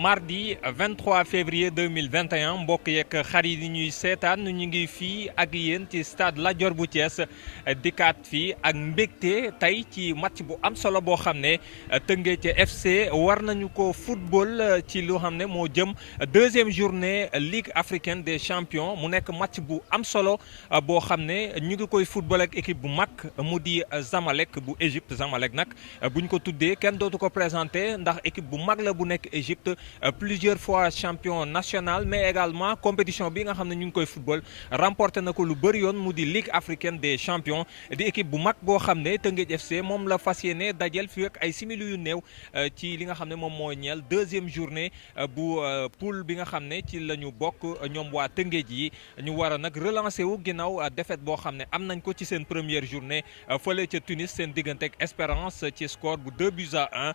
mardi 23 février 2021 mbokk yeeg xarit yi ñuy seetaan ñu ngi fii ak yéen ci stade Lat Dior bu Thiès dikkaat fii ak mbégte tey ci match bu am solo boo xam ne Teungueth FC war nañu ko football ci loo xam ne moo jëm deuxième journée Ligue africaine des champions mu nekk match bu am solo boo xam ne ñu ngi koy football ak équipe bu mag mu di Zamalek bu Égypte. Zamalek nag buñ ko tuddee kenn dootu ko présenté ndax équipe bu mag la bu nekk Égypte plusieurs fois champion national mais également compétition bi nga xam ne ñu ngi koy football remporté na ko lu bëri yoon mu di Ligue africaine des champions di équipe bu mag boo xam ne Teungueth FC moom la fas yéene dajel fi ak ay simili yu néew ci li nga xam ne moom moo ñeel deuxième journée bu poule bi nga xam ne ci la ñu bokk ñoom waa Teungueth yi ñu war a nag relancer wu ginnaaw défaite boo xam ne am nañ ko ci seen première journée fële ca Tunis seen diggante ak Espérance ci score bu 2-1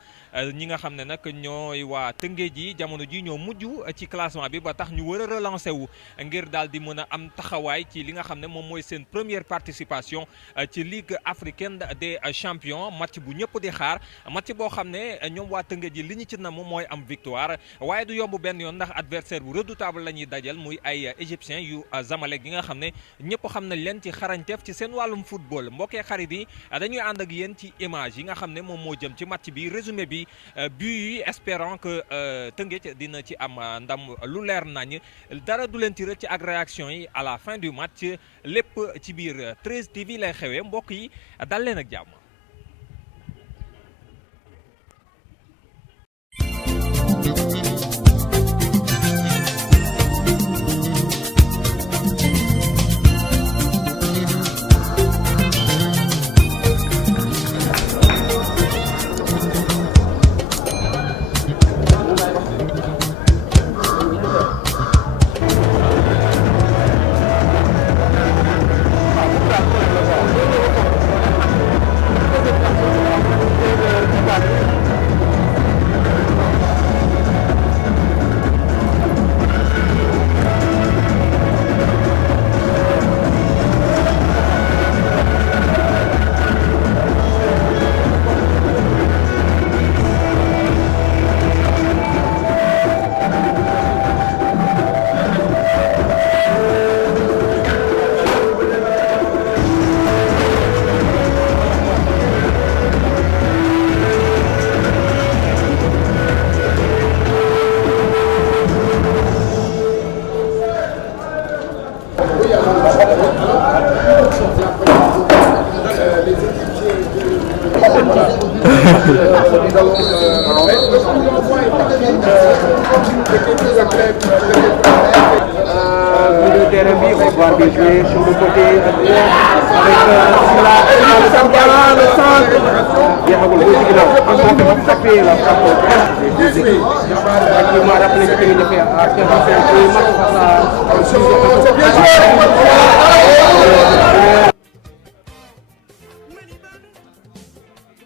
ñi nga xam ne nag ñooy waa Teungueth yi jamono ji ñoo mujj ci classement bi ba tax ñu war a relancer wu ngir daal di mën a am taxawaay ci li nga xam ne moom mooy seen première participation ci Ligue africaine des champions match bu ñëpp di xaar match boo xam ne ñoom waa Teungueth yi li ñu ci nam mooy am victoire waaye du yomb benn yoon ndax adversaire bu redoutable la ñuy dajal muy ay égyptiens yu Zamalek yi nga xam ne ñëpp xam nañ leen ci xarañteef ci seen wàllum football mbokkee xarit yi dañuy ànd ak yéen ci image yi nga xam ne moom moo jëm ci match bi résumé bi but yi espérant que Teungueth dina ci am ndam lu leer nañ dara du leen ci rëcc ci ak réaction yi à la fin du match lépp ci biir 13 TV lay xewee mbokk yi dal leen ak jàmm.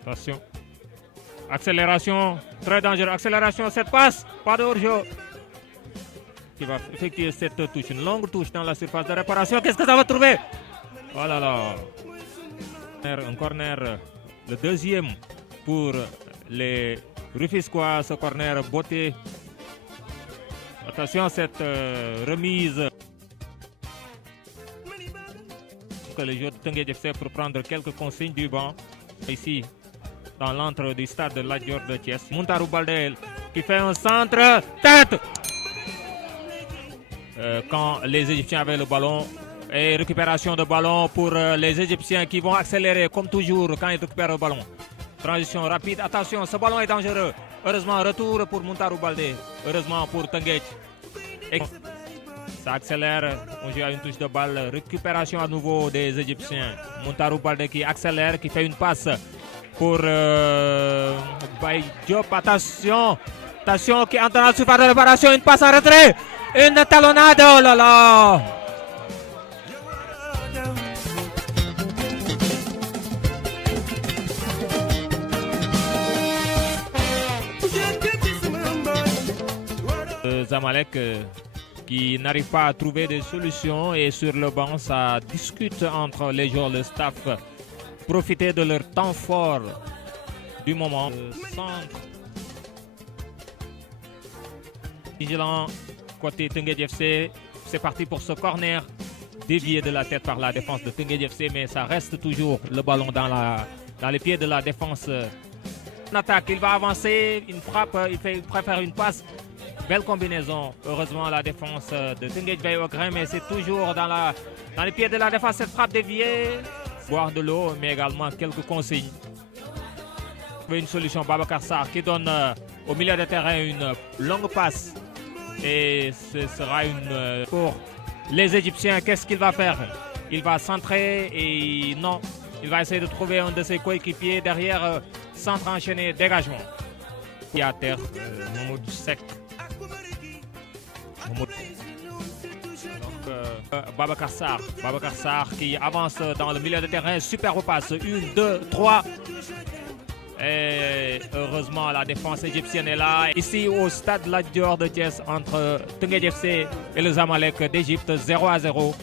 Attention. Accélération, très dangereux. Accélération, cette passe, pas de hors-jeu. Qui va effectuer cette touche, une longue touche dans la surface de réparation. Qu'est-ce que ça va trouver? Oh là là. Un corner, le deuxième pour les Rufisquois. Ce corner beauté. Attention à cette remise. Que les joueurs de Teungueth FC pour prendre quelques consignes du banc. Ici, dans l'entrée du stade de Lat Dior de Thiès. Muntarou Baldé qui fait un centre. Tête! Quand les Égyptiens avaient le ballon. Et récupération de ballon pour les Égyptiens qui vont accélérer comme toujours quand ils récupèrent le ballon. Transition rapide. Attention, ce ballon est dangereux. Heureusement, retour pour Muntarou Baldé. Heureusement pour Teungueth. Ça accélère. On joue à une touche de balle. Récupération à nouveau des Égyptiens. Muntarou Baldé qui accélère, qui fait une passe pour Baye Diop. Attention. Attention qui entre dans la surface de réparation. Une passe en retrait. Une talonnade. Oh là là. Zamalek qui n'arrive pas à trouver des solutions et sur le banc ça discute entre les joueurs, le staff, profiter de leur temps fort du moment. Centre. Vigilant côté Teungueth FC, c'est parti pour ce corner dévié de la tête par la défense de Teungueth FC, mais ça reste toujours le ballon dans les pieds de la défense. Une attaque, il va avancer, une frappe, il préfère une passe. Belle combinaison. Heureusement, la défense de Teungueth veille au grain, mais c'est toujours dans les pieds de la défense. Cette frappe déviée. Boire de l'eau, mais également quelques consignes. Une solution, Babacar Sarr qui donne au milieu de terrain une longue passe. Et ce sera pour les Égyptiens. Qu'est-ce qu'il va faire? Il va centrer et non. Il va essayer de trouver un de ses coéquipiers derrière, centre enchaîné, dégagement. Il y a à terre, Mamoud Sek. Babacar Sarr qui avance dans le milieu de terrain, superbe passe, 1, 2, 3. Et heureusement la défense égyptienne est là. Ici au stade Lat Dior de Thiès entre Teungueth FC et le Zamalek d'Égypte, 0-0.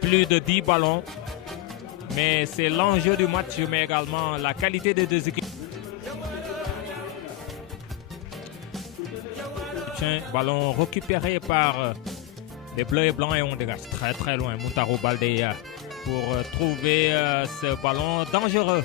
Plus de 10 ballons. Mais c'est l'enjeu du match, mais également la qualité des deux équipes. Ballon récupéré par les Bleus et Blancs et on dégage très très loin. Muntaro Baldé pour trouver ce ballon dangereux.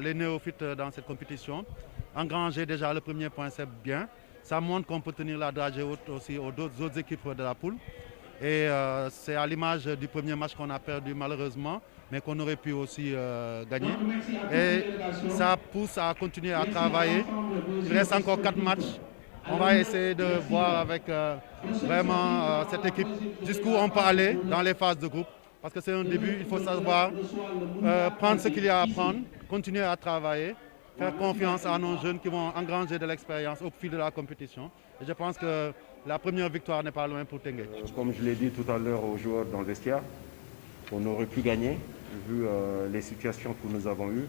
les néophytes dans cette compétition. Engranger déjà le premier point, c'est bien. Ça montre qu'on peut tenir la dragée haute aussi aux autres équipes de la poule. Et c'est à l'image du premier match qu'on a perdu malheureusement, mais qu'on aurait pu aussi gagner. Et ça pousse à continuer à travailler. Il reste encore 4 matchs. On va essayer de voir avec vraiment cette équipe jusqu'où on peut aller dans les phases de groupe. Parce que c'est un début, il faut savoir prendre ce qu'il y a à prendre, continuer à travailler, faire confiance à nos jeunes qui vont engranger de l'expérience au fil de la compétition. Et je pense que la première victoire n'est pas loin pour Teungueth. Comme je l'ai dit tout à l'heure aux joueurs dans le vestiaire, on aurait pu gagner vu les situations que nous avons eues,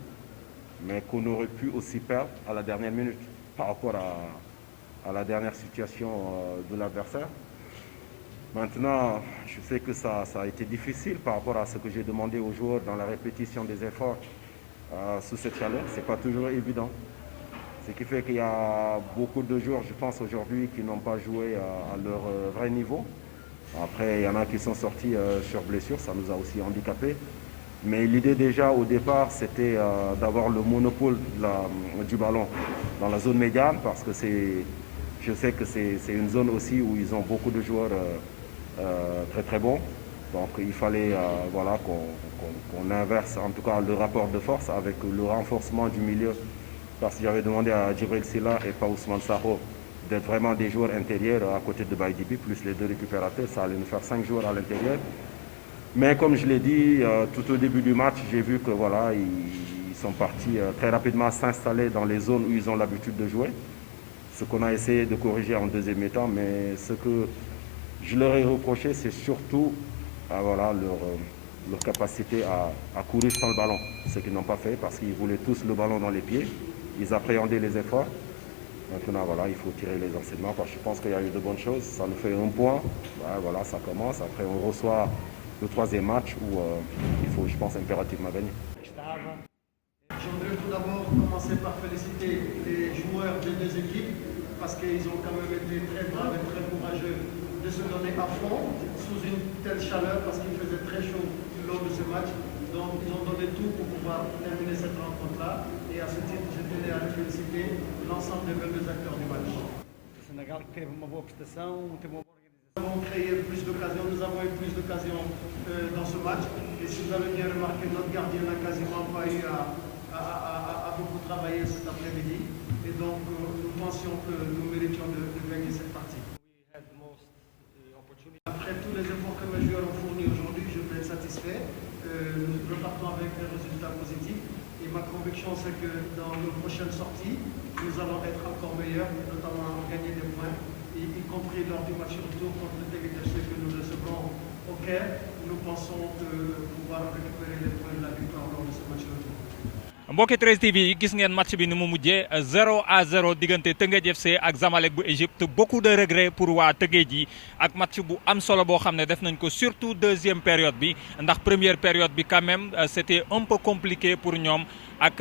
mais qu'on aurait pu aussi perdre à la dernière minute par rapport à la dernière situation de l'adversaire. Maintenant, je sais que ça a été difficile par rapport à ce que j'ai demandé aux joueurs dans la répétition des efforts sous cette chaleur. Ce n'est pas toujours évident. Ce qui fait qu'il y a beaucoup de joueurs, je pense, aujourd'hui qui n'ont pas joué à leur vrai niveau. Après, il y en a qui sont sortis sur blessure, ça nous a aussi handicapés. Mais l'idée déjà au départ, c'était d'avoir le monopole du ballon dans la zone médiane, parce que je sais que c'est une zone aussi où ils ont beaucoup de joueurs très très bons. Donc il fallait voilà, qu'on inverse en tout cas le rapport de force avec le renforcement du milieu. Parce que j'avais demandé à Djibril Silla et pas Ousmane Sakho d'être vraiment des joueurs intérieurs à côté de Baïdibi, plus les deux récupérateurs, ça allait nous faire 5 joueurs à l'intérieur. Mais comme je l'ai dit, tout au début du match, j'ai vu que voilà, ils sont partis très rapidement s'installer dans les zones où ils ont l'habitude de jouer. Ce qu'on a essayé de corriger en deuxième mi-temps, mais ce que je leur ai reproché, c'est surtout voilà, leur capacité à courir sans le ballon. Ce qu'ils n'ont pas fait parce qu'ils voulaient tous le ballon dans les pieds. Ils appréhendaient les efforts. Maintenant, voilà, il faut tirer les enseignements parce que je pense qu'il y a eu de bonnes choses. Ça nous fait un point. Voilà, ça commence. Après, on reçoit le troisième match où il faut, je pense, impérativement gagner. J'aimerais tout d'abord commencer par féliciter les joueurs des deux équipes parce qu'ils ont quand même été très braves et très courageux de se donner à fond sous une telle chaleur parce qu'il faisait très chaud lors de ce match. Donc ils ont donné tout pour pouvoir terminer cette rencontre-là. Et à ce titre, je tenais à féliciter l'ensemble des 22 acteurs du match. Nous avons créé plus d'occasions, nous avons eu plus d'occasions dans ce match. Et si vous avez bien remarqué, notre gardien n'a quasiment pas eu à beaucoup travailler cet après-midi. Et donc, nous pensions que nous méritions de gagner cette partie. Après tous les efforts que mes joueurs ont fournis aujourd'hui, je peux être satisfait. Nous repartons avec des résultats positifs. Et ma conviction, c'est que dans nos prochaines sorties, nous allons être encore meilleurs, notamment gagner des points, y compris lors du match retour contre le Teungueth FC que nous recevrons au Caire. Nous pensons pouvoir récupérer les points de la victoire lors de ce match retour. mbokki 13TV yi gis ngeen match bi ni mu mujjee 0-0 diggante Teungueth FC ak Zamalek bu Égypte beaucoup de regrets pour waa Teungueth yi ak match bu am solo boo xam ne def nañ ko surtout deuxième période bi ndax première période bi quand même c'était un peu compliqué pour ñoom ak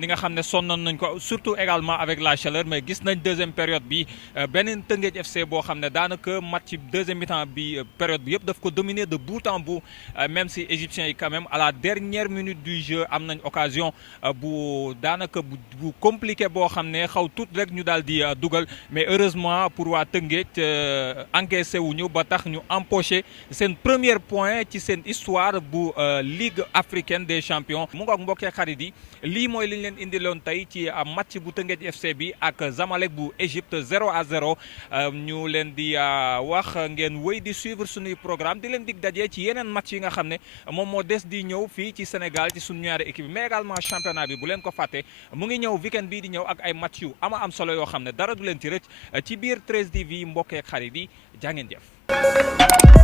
ni nga xam ne sonnoon nañ ko surtout également avec la chaleur mais gis nañ deuxième période bi beneen Teungueth FC boo xam ne daanaka match deuxième mi-temps bi période bi yëpp daf ko dominer de bout en bout même si égyptiens yi quand même à la dernière minute du jeu am nañ occasion bu daanaka bu compliqué boo xam ne xaw tout rek ñu daal di dugal mais heureusement pour waa Teungueth encaissé wuñu ba tax ñu empoché seen premier point ci seen histoire bu Ligue africaine des champions mu ngoog mbokkee xarit yi lii mooy li ñu leen indiloon tey ci match bu Teungueth FC bi ak Zamalek bu Égypte 0-0 ñu leen di wax ngeen wéy di suivre suñuy programme di leen dig dajee ci yeneen match yi nga xam ne moom moo des di ñëw fii ci Sénégal ci suñu ñaari équipe mais également championnat bi bu leen ko fàtte mu ngi ñëw weekend bii di ñëw ak ay match yu am solo yoo xam ne dara du leen ci rëcc ci biir 13TV mbokkeek xarit yi jaa ngeen jëf